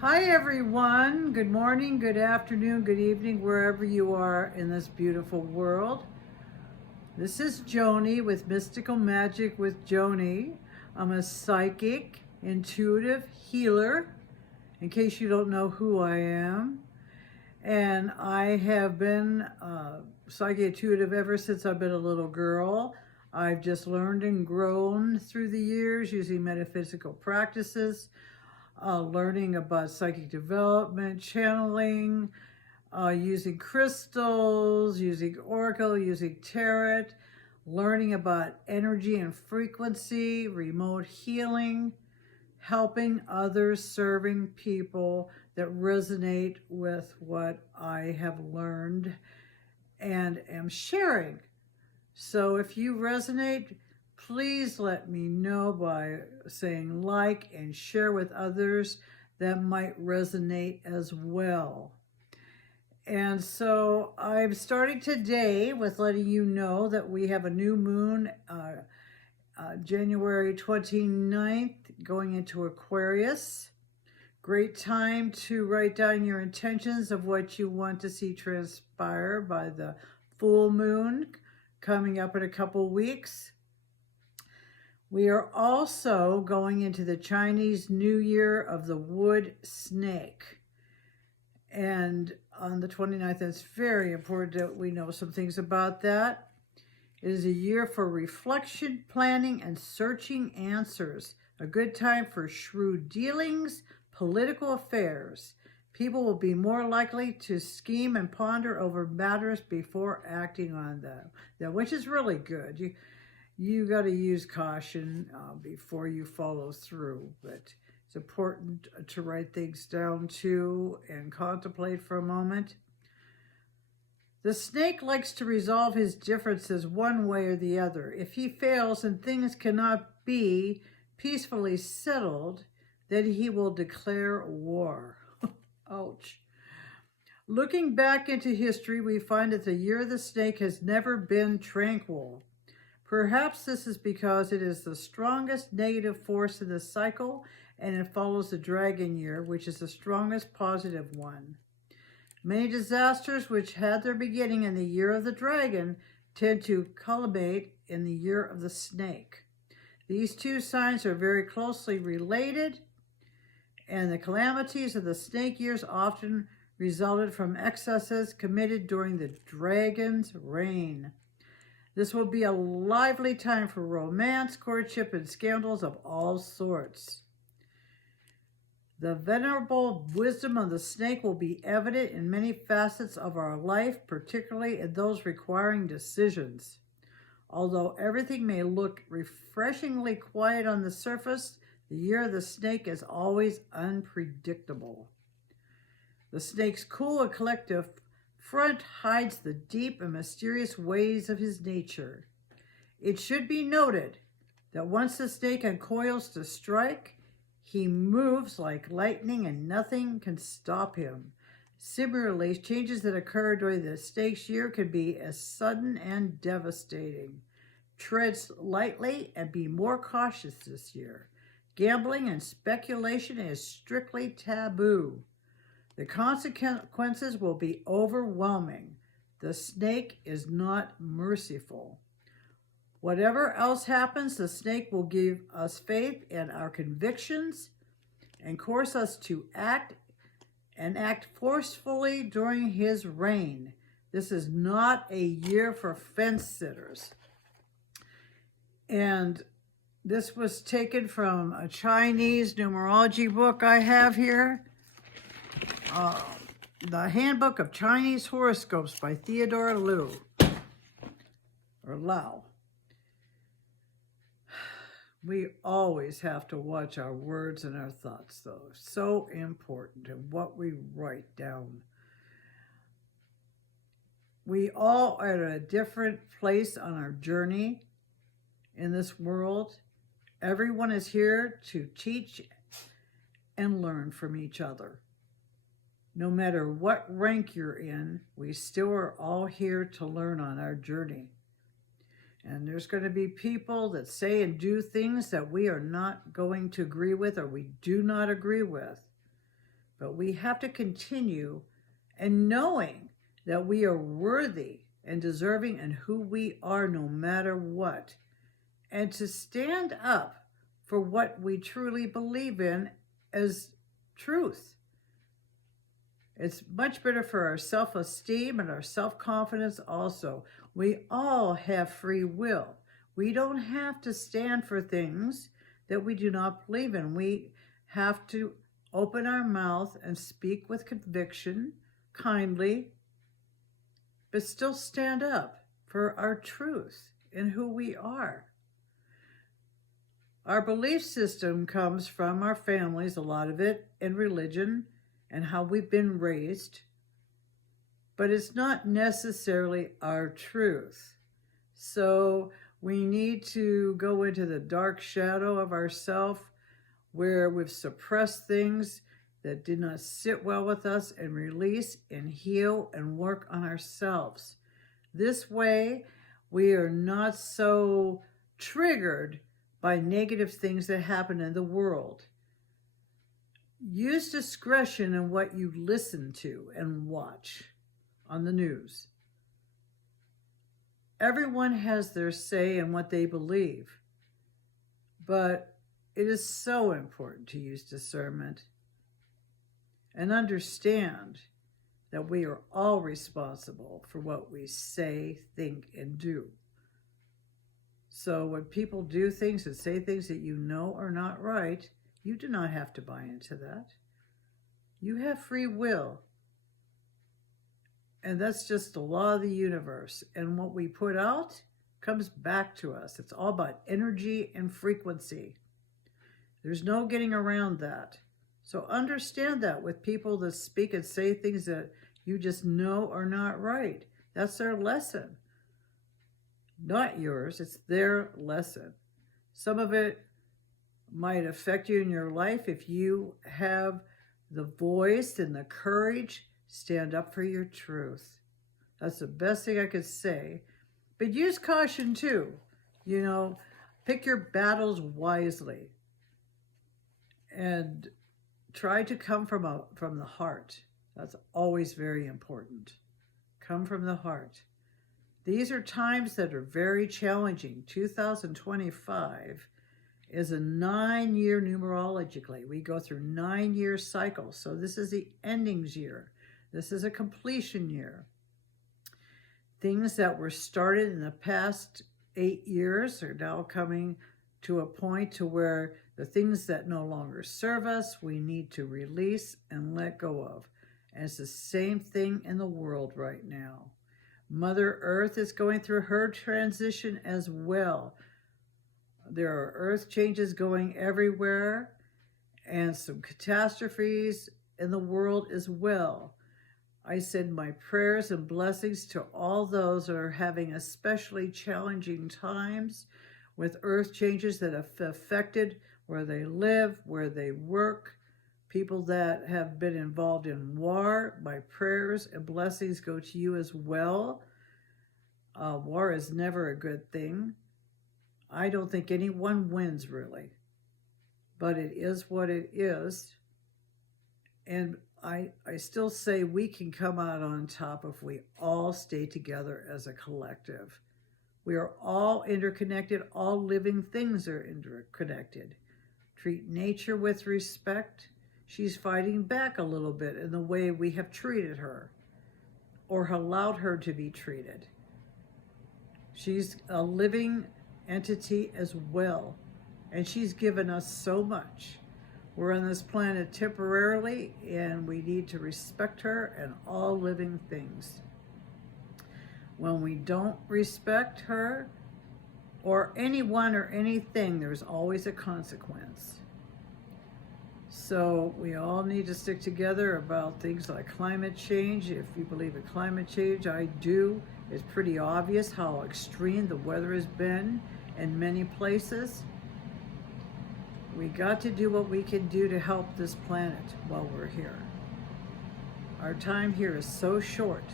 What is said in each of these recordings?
Hi everyone, good morning, good afternoon, good evening, wherever you are in this beautiful world. This is Joni with Mystical Magic with Joni. I'm a psychic, intuitive healer, in case you don't know who I am. And I have been psychic intuitive ever since I've been a little girl. I've just learned and grown through the years using metaphysical practices, learning about psychic development, channeling, using crystals, using oracle, using tarot, learning about energy and frequency, remote healing, helping others, serving people that resonate with what I have learned and am sharing. So if you resonate, please let me know by saying like and share with others that might resonate as well. And so I'm starting today with letting you know that we have a new moon, January 29th, going into Aquarius. Great time to write down your intentions of what you want to see transpire by the full moon coming up in a couple weeks. We are also going into the Chinese New Year of the Wood Snake. And on the 29th, it's very important that we know some things about that. It is a year for reflection, planning, and searching answers. A good time for shrewd dealings, political affairs. People will be more likely to scheme and ponder over matters before acting on them, which is really good. You got to use caution before you follow through, but it's important to write things down too and contemplate for a moment. The snake likes to resolve his differences one way or the other. If he fails and things cannot be peacefully settled, then he will declare war. Ouch. Looking back into history, we find that the year of the snake has never been tranquil. Perhaps this is because it is the strongest negative force in the cycle, and it follows the dragon year, which is the strongest positive one. Many disasters which had their beginning in the year of the dragon tend to culminate in the year of the snake. These two signs are very closely related, and the calamities of the snake years often resulted from excesses committed during the dragon's reign. This will be a lively time for romance, courtship, and scandals of all sorts. The venerable wisdom of the snake will be evident in many facets of our life, particularly in those requiring decisions. Although everything may look refreshingly quiet on the surface, the year of the snake is always unpredictable. The snake's cool and collective front hides the deep and mysterious ways of his nature. It should be noted that once the snake uncoils to strike, he moves like lightning and nothing can stop him. Similarly, changes that occur during the snake's year can be as sudden and devastating. Tread lightly and be more cautious this year. Gambling and speculation is strictly taboo. The consequences will be overwhelming. The snake is not merciful. Whatever else happens, the snake will give us faith in our convictions and coerce us to act forcefully during his reign. This is not a year for fence sitters. And this was taken from a Chinese numerology book I have here. The Handbook of Chinese Horoscopes by Theodora Lau. We always have to watch our words and our thoughts, though. So important in what we write down. We all are at a different place on our journey in this world. Everyone is here to teach and learn from each other. No matter what rank you're in, we still are all here to learn on our journey. And there's going to be people that say and do things that we are not going to agree with or we do not agree with. But we have to continue and knowing that we are worthy and deserving and who we are no matter what. And to stand up for what we truly believe in as truth. It's much better for our self-esteem and our self-confidence also. We all have free will. We don't have to stand for things that we do not believe in. We have to open our mouth and speak with conviction, kindly, but still stand up for our truth and who we are. Our belief system comes from our families, a lot of it, and religion, and how we've been raised, but it's not necessarily our truth. So we need to go into the dark shadow of ourself where we've suppressed things that did not sit well with us and release and heal and work on ourselves. This way, we are not so triggered by negative things that happen in the world. Use discretion in what you listen to and watch on the news. Everyone has their say in what they believe, but it is so important to use discernment and understand that we are all responsible for what we say, think, and do. So when people do things and say things that you know are not right, you do not have to buy into that. You have free will. And that's just the law of the universe. And what we put out comes back to us. It's all about energy and frequency. There's no getting around that. So understand that with people that speak and say things that you just know are not right. That's their lesson. Not yours, it's their lesson. Some of it might affect you in your life. If you have the voice and the courage, stand up for your truth. That's the best thing I could say. But use caution too. You know, pick your battles wisely. And try to come from the heart. That's always very important. Come from the heart. These are times that are very challenging. 2025 is a 9-year numerologically. We go through 9-year cycles. So this is the endings year. This is a completion year. Things that were started in the past 8 years are now coming to a point to where the things that no longer serve us, we need to release and let go of. And it's the same thing in the world right now. Mother Earth is going through her transition as well. There are earth changes going everywhere and some catastrophes in the world as well. I send my prayers and blessings to all those that are having especially challenging times with earth changes that have affected where they live, where they work, people that have been involved in war. My prayers and blessings go to you as well. War is never a good thing. I don't think anyone wins really, but it is what it is. And I still say we can come out on top if we all stay together as a collective. We are all interconnected. All living things are interconnected. Treat nature with respect. She's fighting back a little bit in the way we have treated her or allowed her to be treated. She's a living entity as well, and she's given us so much. We're on this planet temporarily, and we need to respect her and all living things. When we don't respect her or anyone or anything, there's always a consequence. So we all need to stick together about things like climate change. If you believe in climate change, I do. It's pretty obvious how extreme the weather has been in many places. We got to do what we can do to help this planet while we're here. Our time here is so short.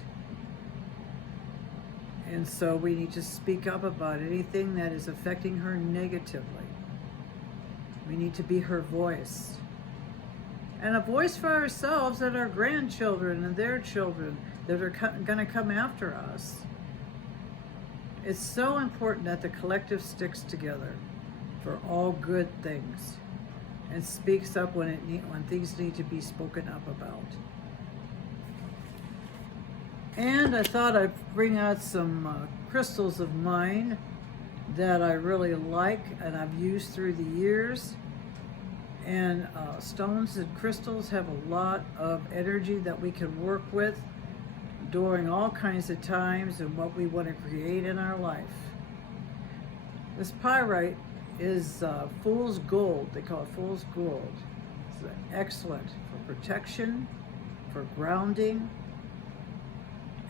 And so we need to speak up about anything that is affecting her negatively. We need to be her voice. and a voice for ourselves and our grandchildren and their children that are going to come after us. It's so important that the collective sticks together for all good things and speaks up when things need to be spoken up about. And I thought I'd bring out some crystals of mine that I really like and I've used through the years. And stones and crystals have a lot of energy that we can work with during all kinds of times and what we want to create in our life. This pyrite is fool's gold. They call it fool's gold. It's excellent for protection, for grounding,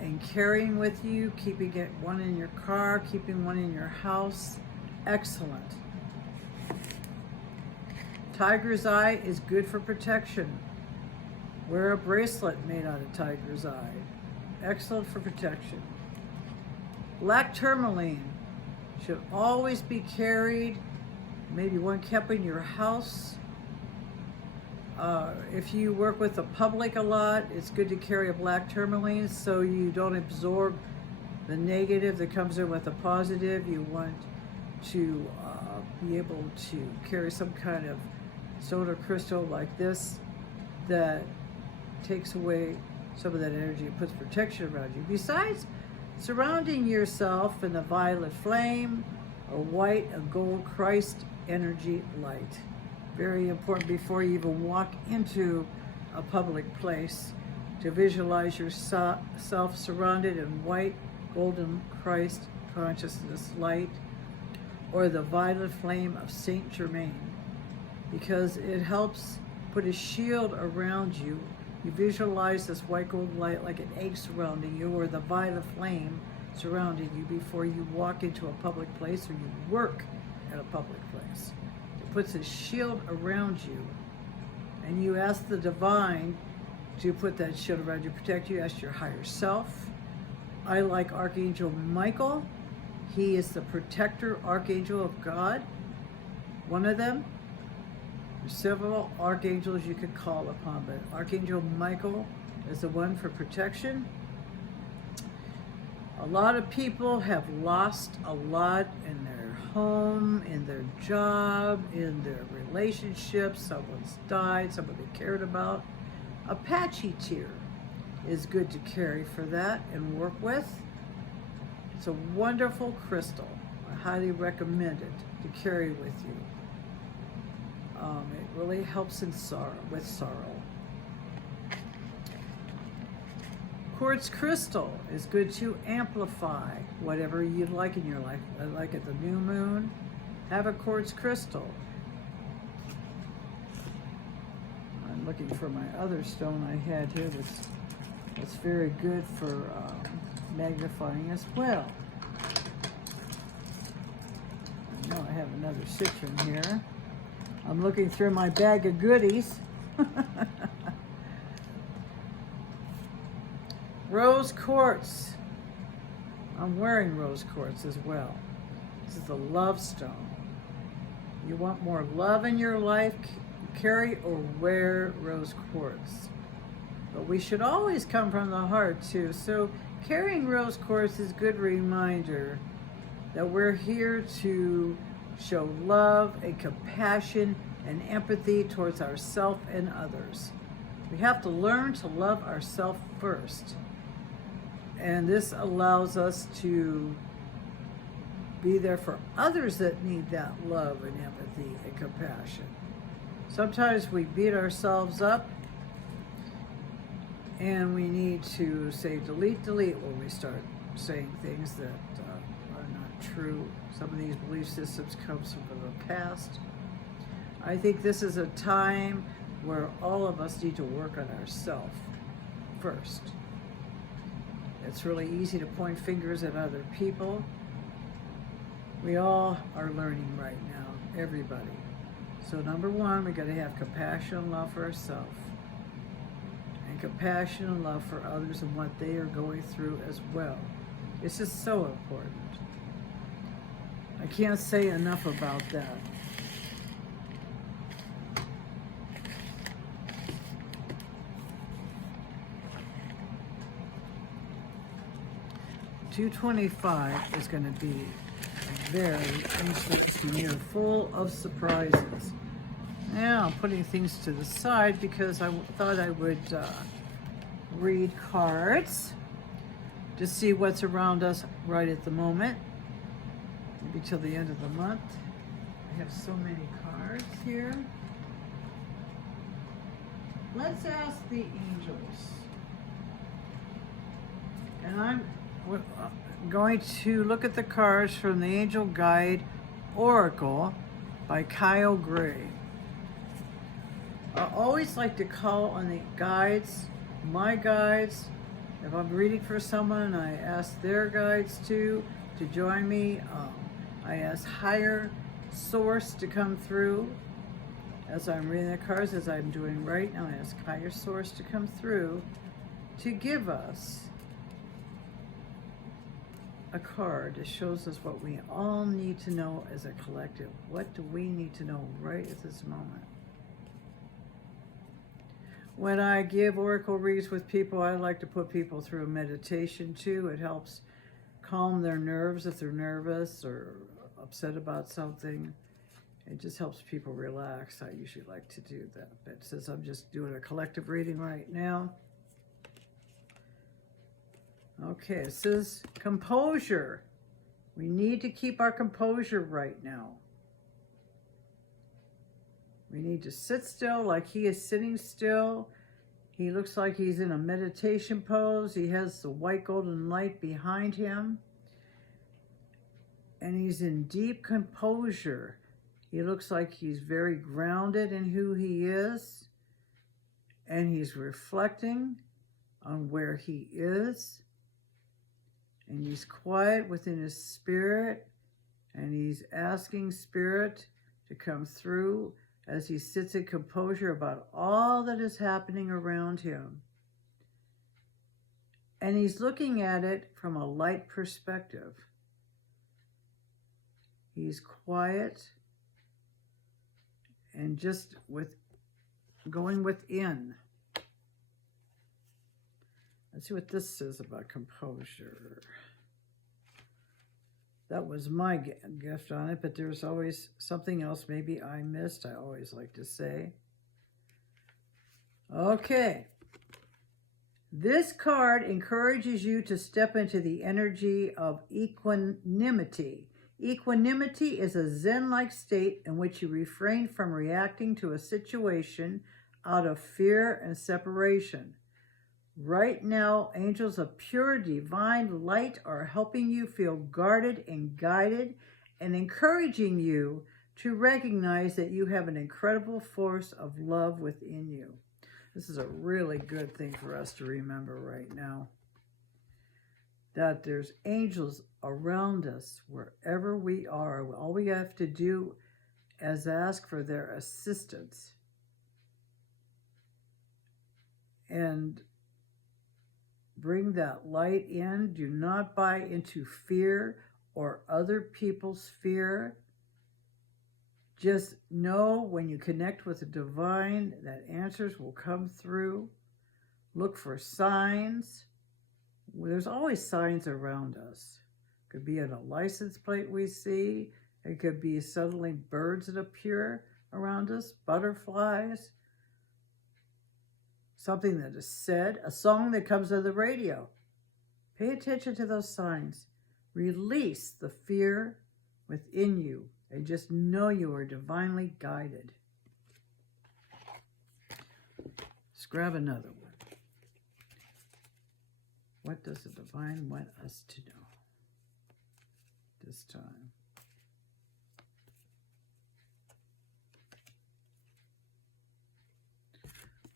and carrying with you, keeping one in your car, keeping one in your house. Excellent. Tiger's eye is good for protection. Wear a bracelet made out of tiger's eye. Excellent for protection. Black tourmaline should always be carried, maybe one kept in your house. If you work with the public a lot, it's good to carry a black tourmaline so you don't absorb the negative that comes in with the positive. You want to be able to carry some kind of stone or crystal like this that takes away some of that energy and puts protection around you. Besides surrounding yourself in a violet flame, a white, a gold Christ energy light. Very important before you even walk into a public place to visualize yourself surrounded in white, golden Christ consciousness light, or the violet flame of Saint Germaine, because it helps put a shield around you. You visualize this white gold light like an egg surrounding you, or the violet flame surrounding you before you walk into a public place or you work at a public place. It puts a shield around you, and you ask the divine to put that shield around you, protect you, ask your higher self. I like Archangel Michael. He is the protector archangel of God, one of them. There's several archangels you could call upon, but Archangel Michael is the one for protection. A lot of people have lost a lot in their home, in their job, in their relationships. Someone's died, someone they cared about. Apache tear is good to carry for that and work with. It's a wonderful crystal. I highly recommend it to carry with you. It really helps with sorrow. Quartz crystal is good to amplify whatever you'd like in your life. Like at the new moon, have a quartz crystal. I'm looking for my other stone I had here that's very good for magnifying as well. I know I have another citrine here. I'm looking through my bag of goodies. Rose quartz. I'm wearing rose quartz as well. This is the love stone. You want more love in your life, carry or wear rose quartz. But we should always come from the heart too. So carrying rose quartz is a good reminder that we're here to show love and compassion and empathy towards ourselves and others. We have to learn to love ourselves first. And this allows us to be there for others that need that love and empathy and compassion. Sometimes we beat ourselves up and we need to say delete when we start saying things that are not true. Some of these belief systems come from the past. I think this is a time where all of us need to work on ourselves first. It's really easy to point fingers at other people. We all are learning right now, everybody. So number one, we got to have compassion and love for ourselves, and compassion and love for others and what they are going through as well. It's just so important. I can't say enough about that. 225 is going to be very interesting year, full of surprises. Now I'm putting things to the side because I thought I would read cards to see what's around us right at the moment, maybe till the end of the month. I have so many cards here. Let's ask the angels. And I'm going to look at the cards from the Angel Guide Oracle by Kyle Gray. I always like to call on the guides, my guides. If I'm reading for someone, I ask their guides to join me. I ask higher source to come through as I'm reading the cards, as I'm doing right now. I ask higher source to come through to give us a card that shows us what we all need to know as a collective. What do we need to know right at this moment? When I give oracle reads with people, I like to put people through a meditation too. It helps calm their nerves if they're nervous or upset about something. It just helps people relax. I usually like to do that. But since I'm just doing a collective reading right now, okay, it says composure. We need to keep our composure right now. We need to sit still like he is sitting still. He looks like he's in a meditation pose. He has the white golden light behind him. And he's in deep composure. He looks like he's very grounded in who he is. And he's reflecting on where he is. And he's quiet within his spirit. And he's asking spirit to come through as he sits in composure about all that is happening around him. And he's looking at it from a light perspective. He's quiet and just going within. Let's see what this says about composure. That was my gift on it, but there's always something else maybe I missed, I always like to say. Okay. This card encourages you to step into the energy of equanimity. Equanimity is a Zen-like state in which you refrain from reacting to a situation out of fear and separation. Right now, angels of pure divine light are helping you feel guarded and guided and encouraging you to recognize that you have an incredible force of love within you. This is a really good thing for us to remember right now. That there's angels around us wherever we are. All we have to do is ask for their assistance. And bring that light in. Do not buy into fear or other people's fear. Just know when you connect with the divine that answers will come through. Look for signs. There's always signs around us. It could be in a license plate we see. It could be suddenly birds that appear around us, butterflies. Something that is said, a song that comes on the radio. Pay attention to those signs. Release the fear within you and just know you are divinely guided. Let's grab another one. What does the divine want us to know this time?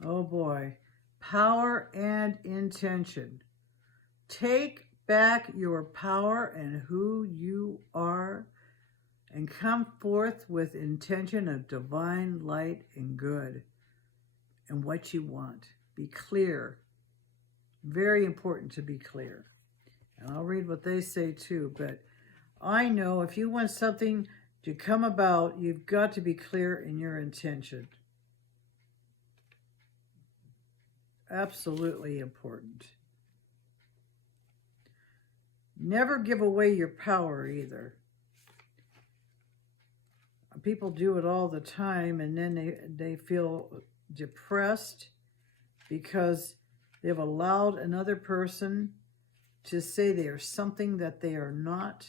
Oh boy, power and intention. Take back your power and who you are and come forth with intention of divine light and good and what you want. Be clear. Very important to be clear. And I'll read what they say too, but I know if you want something to come about, you've got to be clear in your intention. Absolutely important. Never give away your power either. People do it all the time, and then they feel depressed because they've allowed another person to say they are something that they are not.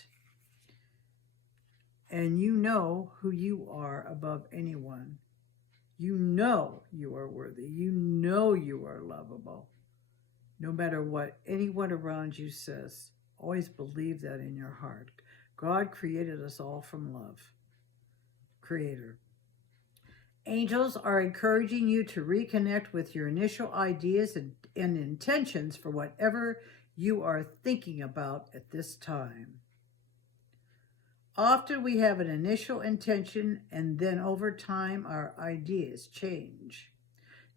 And you know who you are above anyone. You know you are worthy. You know you are lovable. No matter what anyone around you says, always believe that in your heart. God created us all from love. Creator. Angels are encouraging you to reconnect with your initial ideas and intentions for whatever you are thinking about at this time. Often we have an initial intention, and then over time our ideas change.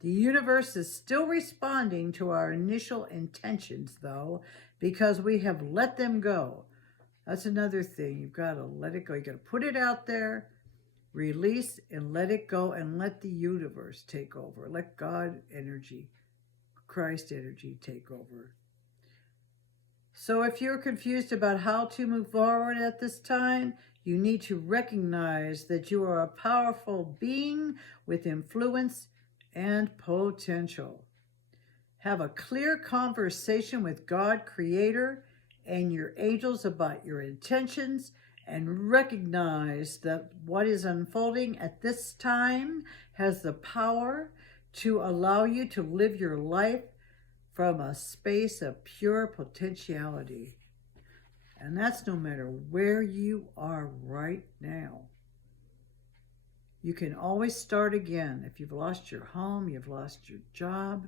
The universe is still responding to our initial intentions, though, because we have let them go. That's another thing. You've got to let it go. You've got to put it out there, release, and let it go, and let the universe take over. Let God energy, Christ energy take over. So if you're confused about how to move forward at this time, you need to recognize that you are a powerful being with influence and potential. Have a clear conversation with God, Creator, and your angels about your intentions, and recognize that what is unfolding at this time has the power to allow you to live your life from a space of pure potentiality. And that's no matter where you are right now. You can always start again. If you've lost your home, you've lost your job.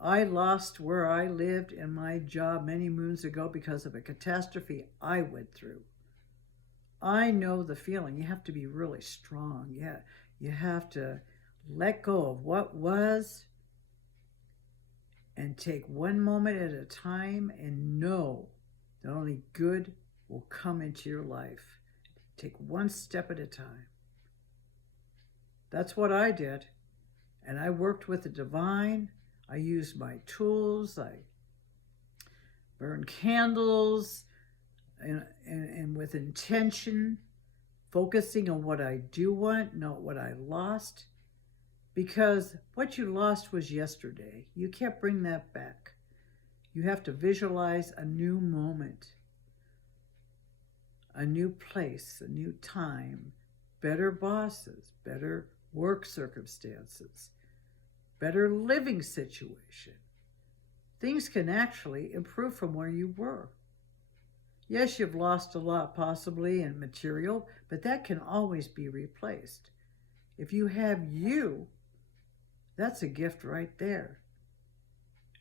I lost where I lived and my job many moons ago because of a catastrophe I went through. I know the feeling. You have to be really strong. Yeah, you have to let go of what was and take one moment at a time and know that only good will come into your life. Take one step at a time. That's what I did. And I worked with the divine. I used my tools. I burned candles and with intention, focusing on what I do want, not what I lost. Because what you lost was yesterday. You can't bring that back. You have to visualize a new moment, a new place, a new time, better bosses, better work circumstances, better living situation. Things can actually improve from where you were. Yes, you've lost a lot possibly in material, but that can always be replaced. If you have you, that's a gift right there.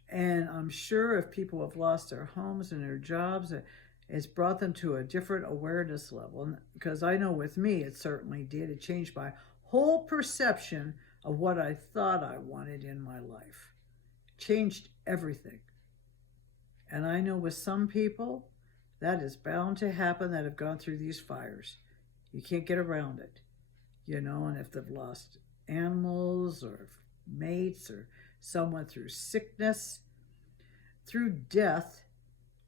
And I'm sure if people have lost their homes and their jobs, it's brought them to a different awareness level. Because I know with me, it certainly did. It changed my whole perception of what I thought I wanted in my life. Changed everything. And I know with some people, that is bound to happen that have gone through these fires. You can't get around it. And if they've lost animals or mates or someone through sickness, through death,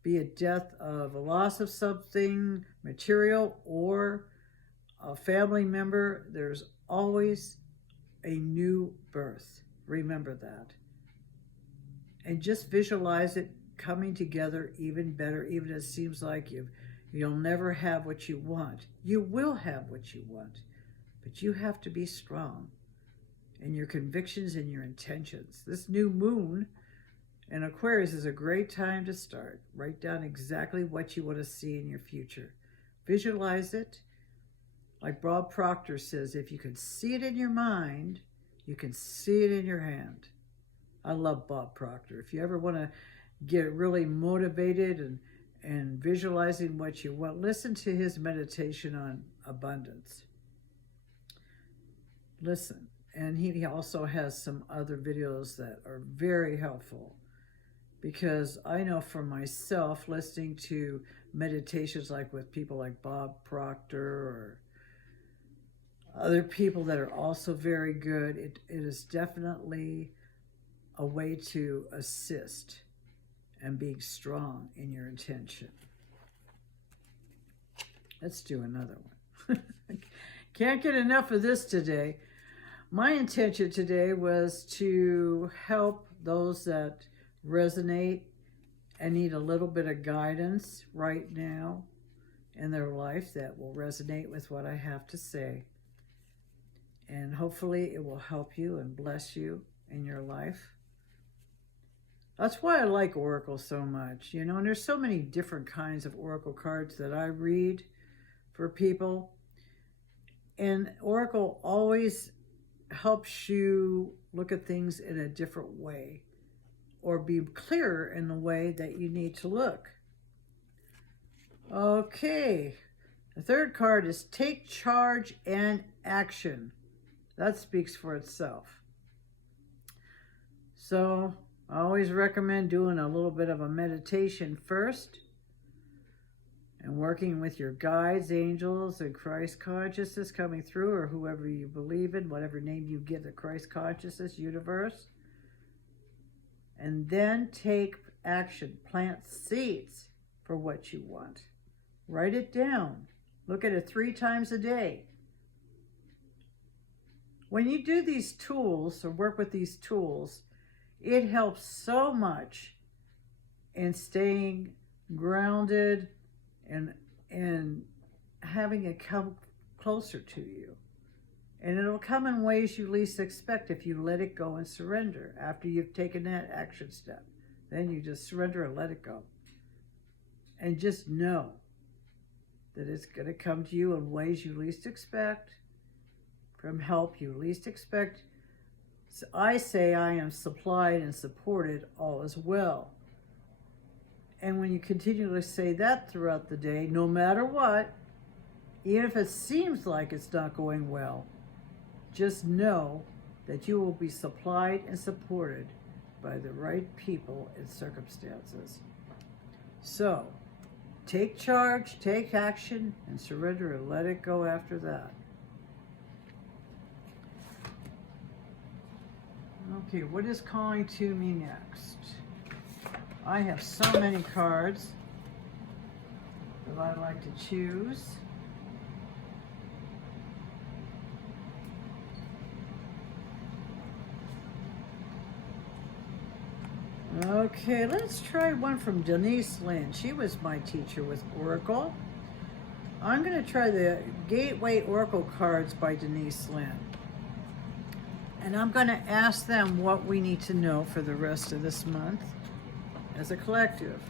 be it death of a loss of something material or a family member, there's always a new birth. Remember that. And just visualize it coming together even better, even if it seems like you'll never have what you want. You will have what you want, but you have to be strong in your convictions and your intentions. This new moon in Aquarius is a great time to start. Write down exactly what you want to see in your future. Visualize it. Like Bob Proctor says, if you can see it in your mind, you can see it in your hand. I love Bob Proctor. If you ever want to get really motivated and visualizing what you want, listen to his meditation on abundance. Listen. And he also has some other videos that are very helpful, because I know for myself, listening to meditations like with people like Bob Proctor or other people that are also very good, it is definitely a way to assist and being strong in your intention. Let's do another one. Can't get enough of this today. My intention today was to help those that resonate and need a little bit of guidance right now in their life that will resonate with what I have to say. And hopefully it will help you and bless you in your life. That's why I like Oracle so much, you know, and there's so many different kinds of Oracle cards that I read for people. And Oracle always helps you look at things in a different way or be clearer in the way that you need to look. Okay, the third card is Take Charge and Action. That speaks for itself. So I always recommend doing a little bit of a meditation first and working with your guides, angels, and Christ consciousness coming through, or whoever you believe in, whatever name you give the Christ consciousness universe. And then take action. Plant seeds for what you want. Write it down. Look at it 3 times a day. When you do these tools or work with these tools, it helps so much in staying grounded and having it come closer to you. And it'll come in ways you least expect if you let it go and surrender after you've taken that action step. Then you just surrender and let it go. And just know that it's going to come to you in ways you least expect, from help you least expect. So I say I am supplied and supported, all is well. And when you continually say that throughout the day, no matter what, even if it seems like it's not going well, just know that you will be supplied and supported by the right people and circumstances. So, take charge, take action, and surrender and let it go after that. Okay, what is calling to me next? I have so many cards that I like to choose. Okay, let's try one from Denise Linn. She was my teacher with Oracle. I'm going to try the Gateway Oracle cards by Denise Linn. And I'm going to ask them what we need to know for the rest of this month as a collective.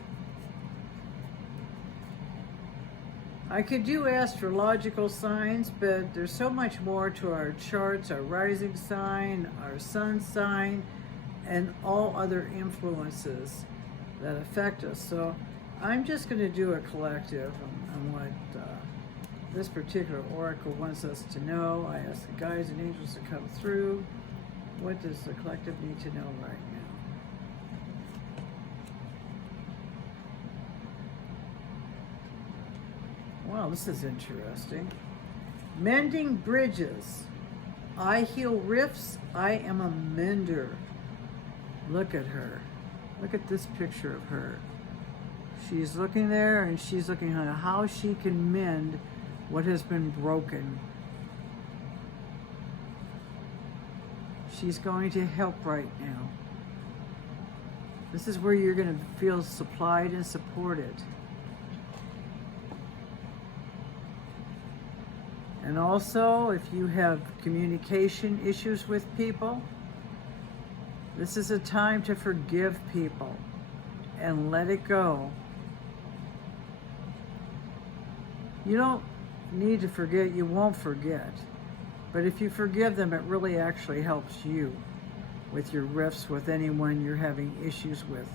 I could do astrological signs, but there's so much more to our charts, our rising sign, our sun sign, and all other influences that affect us. So I'm just going to do a collective on what this particular oracle wants us to know. I ask the guides and angels to come through. What does the collective need to know right now? Wow, this is interesting. Mending bridges. I heal rifts. I am a mender. Look at her. Look at this picture of her. She's looking there and she's looking at how she can mend what has been broken. She's going to help right now. This is where you're going to feel supplied and supported. And also, if you have communication issues with people, this is a time to forgive people and let it go. You don't need to forget, you won't forget. But if you forgive them, it really actually helps you with your rifts with anyone you're having issues with.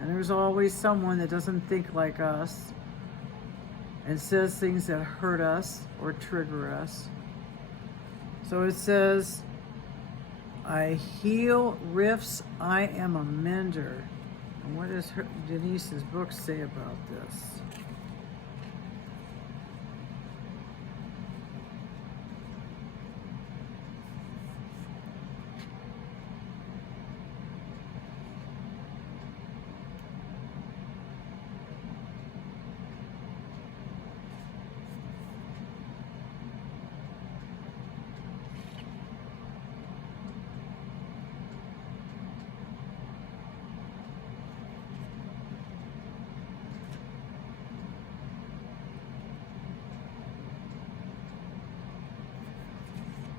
And there's always someone that doesn't think like us and says things that hurt us or trigger us. So it says, I heal rifts, I am a mender. And what does Denise's book say about this?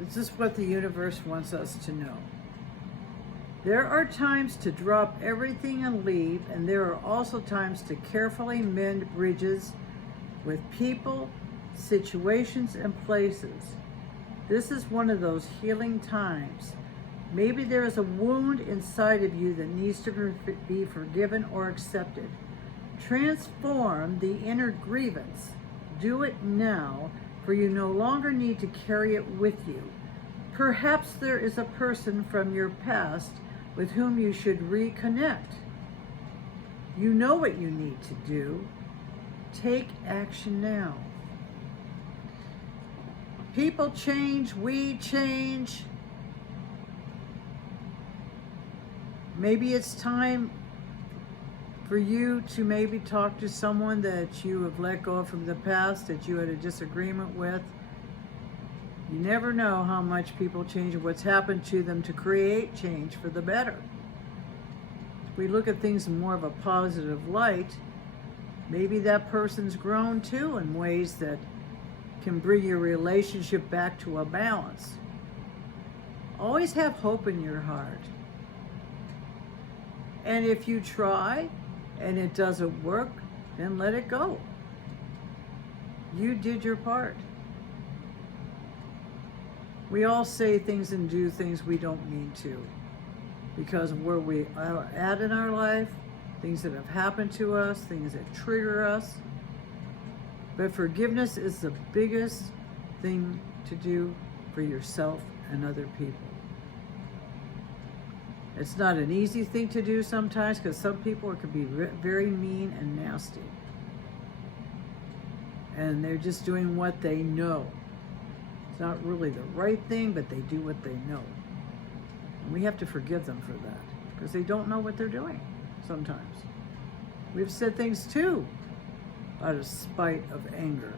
This is what the universe wants us to know. There are times to drop everything and leave, and there are also times to carefully mend bridges with people, situations, and places. This is one of those healing times. Maybe there is a wound inside of you that needs to be forgiven or accepted. Transform the inner grievance. Do it now, for you no longer need to carry it with you. Perhaps there is a person from your past with whom you should reconnect. You know what you need to do. Take action now. People change, we change. Maybe it's time for you to maybe talk to someone that you have let go of from the past, that you had a disagreement with. You never know how much people change and what's happened to them to create change for the better. If we look at things in more of a positive light, maybe that person's grown too in ways that can bring your relationship back to a balance. Always have hope in your heart. And if you try and it doesn't work, then let it go. You did your part. We all say things and do things we don't mean to, because of where we are at in our life, things that have happened to us, things that trigger us. But forgiveness is the biggest thing to do for yourself and other people. It's not an easy thing to do sometimes, because some people can be very mean and nasty. And they're just doing what they know. It's not really the right thing, but they do what they know. And we have to forgive them for that, because they don't know what they're doing sometimes. We've said things too out of spite of anger.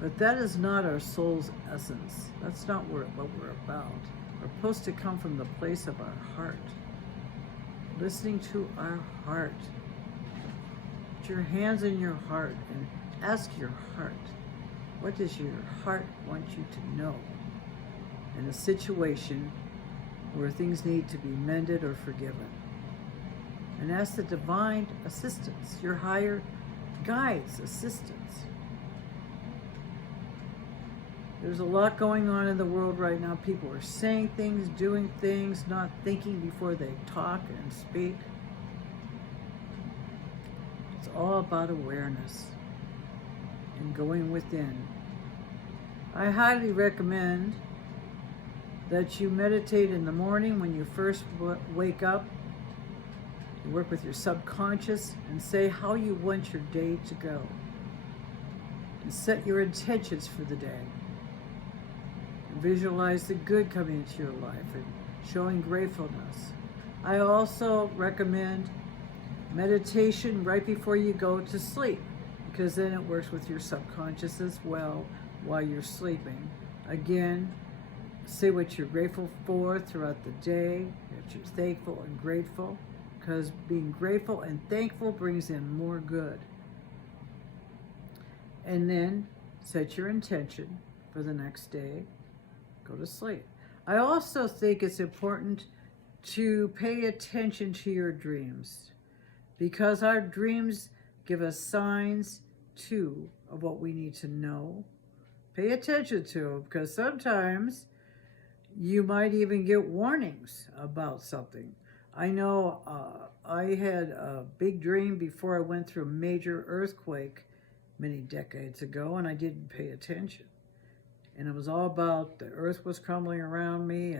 But that is not our soul's essence. That's not what we're about. We're supposed to come from the place of our heart, listening to our heart. Put your hands in your heart and ask your heart, what does your heart want you to know in a situation where things need to be mended or forgiven? And ask the divine assistance, your higher guides' assistance. There's a lot going on in the world right now. People are saying things, doing things, not thinking before they talk and speak. It's all about awareness and going within. I highly recommend that you meditate in the morning when you first wake up. You work with your subconscious and say how you want your day to go. And set your intentions for the day. Visualize the good coming into your life and showing gratefulness. I also recommend meditation right before you go to sleep, because then it works with your subconscious as well while you're sleeping. Again, say what you're grateful for throughout the day, that you're thankful and grateful, because being grateful and thankful brings in more good. And then set your intention for the next day. Go to sleep. I also think it's important to pay attention to your dreams, because our dreams give us signs too of what we need to know. Pay attention to them, because sometimes you might even get warnings about something. I know I had a big dream before I went through a major earthquake many decades ago, and I didn't pay attention. And it was all about the earth was crumbling around me,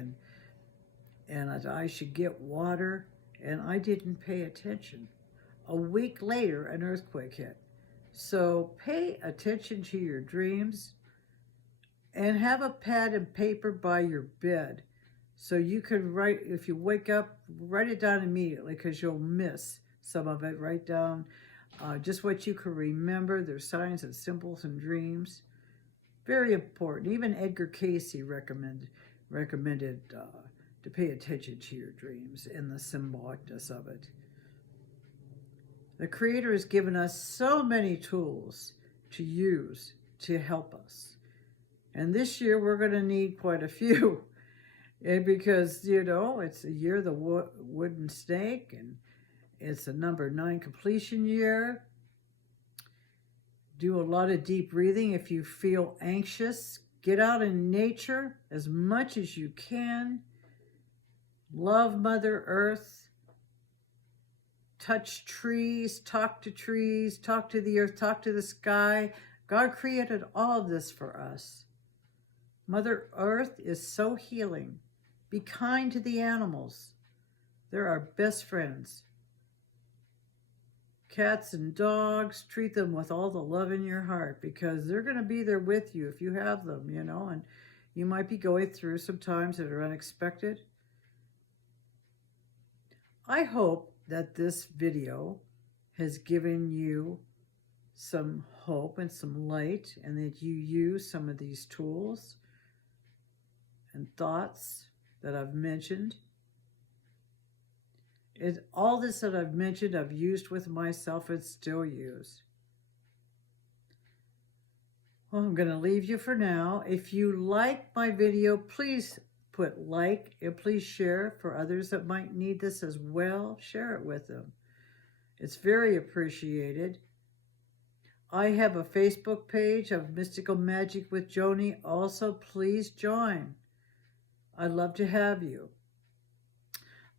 and I should get water, and I didn't pay attention. A week later, an earthquake hit. So pay attention to your dreams, and have a pad and paper by your bed so you can write, if you wake up, write it down immediately, because you'll miss some of it. Write down just what you can remember. There's signs and symbols and dreams. Very important. Even Edgar Casey recommended to pay attention to your dreams and the symbolicness of it. The Creator has given us so many tools to use to help us. And this year we're going to need quite a few. And because, you know, it's the year of the wooden snake, and it's a number 9 completion year. Do a lot of deep breathing if you feel anxious. Get out in nature as much as you can. Love Mother Earth. Touch trees, talk to the earth, talk to the sky. God created all of this for us. Mother Earth is so healing. Be kind to the animals. They're our best friends. Cats and dogs, treat them with all the love in your heart, because they're going to be there with you if you have them, you know, and you might be going through some times that are unexpected. I hope that this video has given you some hope and some light, and that you use some of these tools and thoughts that I've mentioned. All this that I've mentioned, I've used with myself and still use. Well, I'm going to leave you for now. If you like my video, please put like, and please share for others that might need this as well. Share it with them. It's very appreciated. I have a Facebook page of Mystical Magic with Joni. Also, please join. I'd love to have you.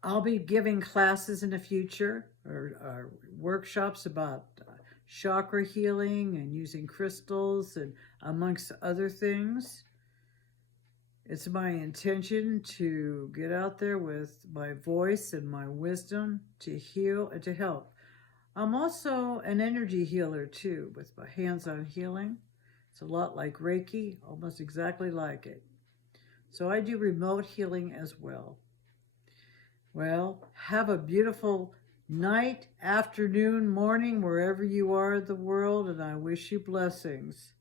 I'll be giving classes in the future, or workshops about chakra healing and using crystals, and amongst other things. It's my intention to get out there with my voice and my wisdom to heal and to help. I'm also an energy healer too, with my hands-on healing. It's a lot like Reiki, almost exactly like it. So I do remote healing as well. Well, have a beautiful night, afternoon, morning, wherever you are in the world, and I wish you blessings.